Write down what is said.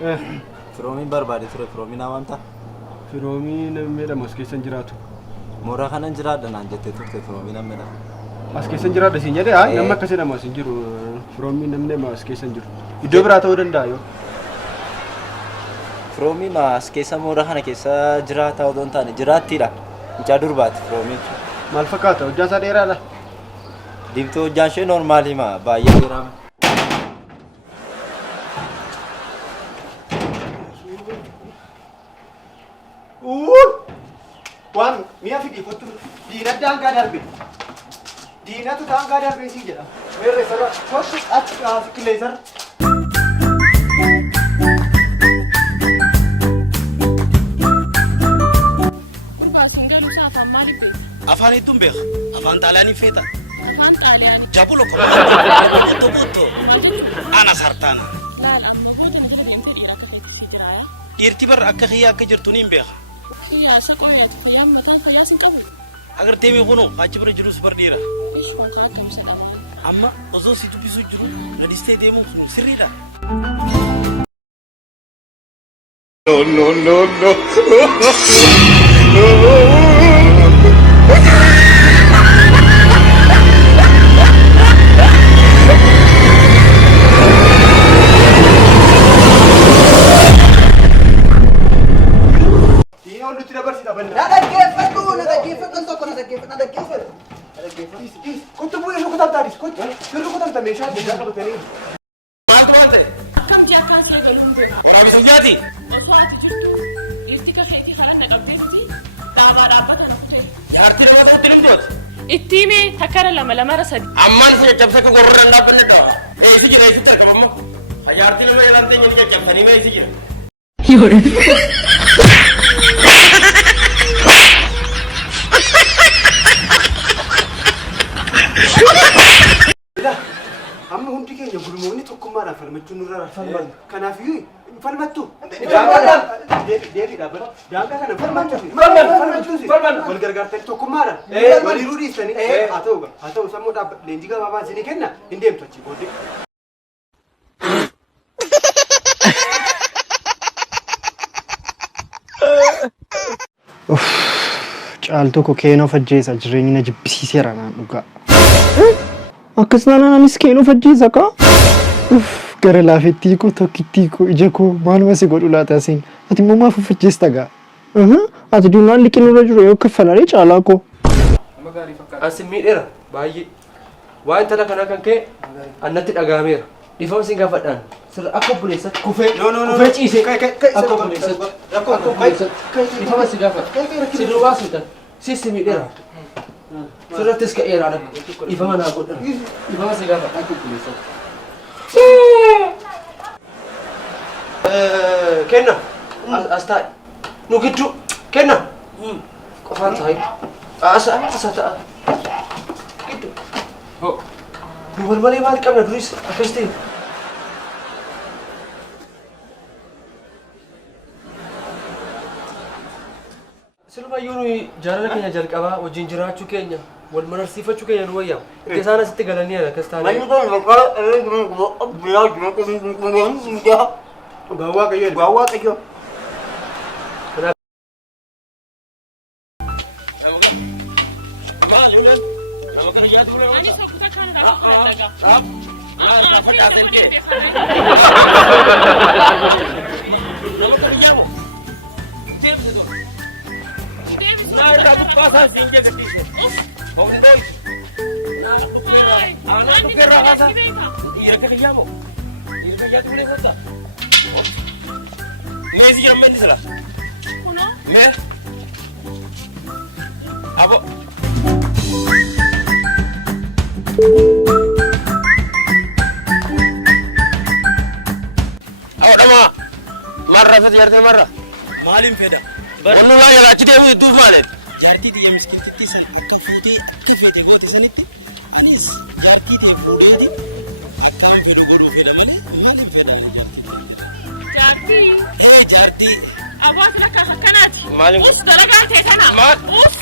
Firoomiin barbaade ture firoomiin awwaanta. Firoomiin namni as keessan jiraatu. Mooraa kanan jiraadha naan jettee turte firoomiin namni. As keessan jiraadha siin jedhee haa namni akkasii nama siin jiru firoomiin namni as keessan jiru. Iddoo biraa ta'uu danda'a yoo. Firoomiin as keessa mooraa kana keessa jiraata odoo hin taane jiraattiidha. Mucaa durbaati firoomiin. Maal fakkaata hojjaa isaa dheeraadha. Dibtuu hojjaan ishee noormaalii baay'ee dheeraa. Waan mi'a fidii kottu diinadda hangaa darbe. Diinatu hangaa darbe siin jedha. Meerre sarara kottu achi qilleensarra. Afaan ittiin beeka. Afaan xaaliyaanii feeta. Afaan xaaliyaanii. Jabulo kola. Butto. Ana sartaana. Laal amma goota ni jala deemtee dhiira akka ta'e fitiraaya. Dhiirti barra akka xiyyaa akka jirtu ni beeka. Xiyyaa isa qoyaati fayyaan mataan fayyaa sin qabu. Agar deemee kunoo achi bira jirus bar dhiira. Ishi waan kaa akka misa dhabaa. Amma osoo si dubbisuu jiru ladistee deemuun sun sirriidha. No. Akkam jaakkaas eegaluun jira. Waraabisa jaati. Osoo ati jirtu dhiirti kan heetii haala na qabdee nuti gaabaa dhaabbata na kutee. Jaartii nama sanatti dhimmooti. Ittiime takkara lama sadi. Ammaan isa caccabsa akka gorra dandaabbanne qaba. Eessi jira eessitti argama amma. Jaartii nama ilaaltee nyatti caccabsanii mee eessi jira. Amma hundi keenya gurmoonni tokkummaadhaan falmachuu nurraa falman. Kanaafiyyuu falmattu. Deebiidha. Daangaa kana falmachuusi. Wal gargaartanii tokkummaadhaan. Waliiruu dhiistanii. Haa ta'u sammuu leenjii gabaabaa isinii kenna hin deemtu achi booddee. Caaltuu koo keenoo fajjeessa jireenyi na jibbisiiseera naan dhugaa. Akkasuma anis keenoo fajjeessa kaa. Gara laafettii koo tokkittii koo ija koo maaluma si godhu laata asiin. Ati immoo maaf fajjeesta gaa? Ati duunaan liqinurra jiru yoo kaffalalee caalaa koo. Ansi miidheera baay'ee. Waan tala kanaa kan ka'e annatti dhagaameera. Dhiifama siin gaafadhaan sirra akka obboleessatti kufee ciisee akka obboleessatti dhiifama si gaafadha. Si duubaa suutan si miidheera. Sirrattis ka'eera dhiifama naa godhan. Dhiifama si gaafadha akka obboleessatti. Kenna as taa'e nu gidduu kenna qofaan taa'e asa ta'a gidduu. Nu walmalee maal qabna duris akkas ta'e. Silumayyuu nuyi jaalala keenya jalqabaa wajjin jiraachuu keenya wal mararsiifachuu keenya nu wayyaa. Itti isaan asitti galanii akkas taanee. Gaawwaa qayyoo. Ani sakuta kan gaafa Marra fete yarte marra. Malin feda. Wannan ma ya ci dai duf malet. Jarti di miskiti sai ka fute ka fete goti sanitti. Anis jarti te fudedi akam fedu godu feda male. Malin feda Jarti. Jarti. Abas laka hakanati. Malin. Us daragan te kana. Mal. Us.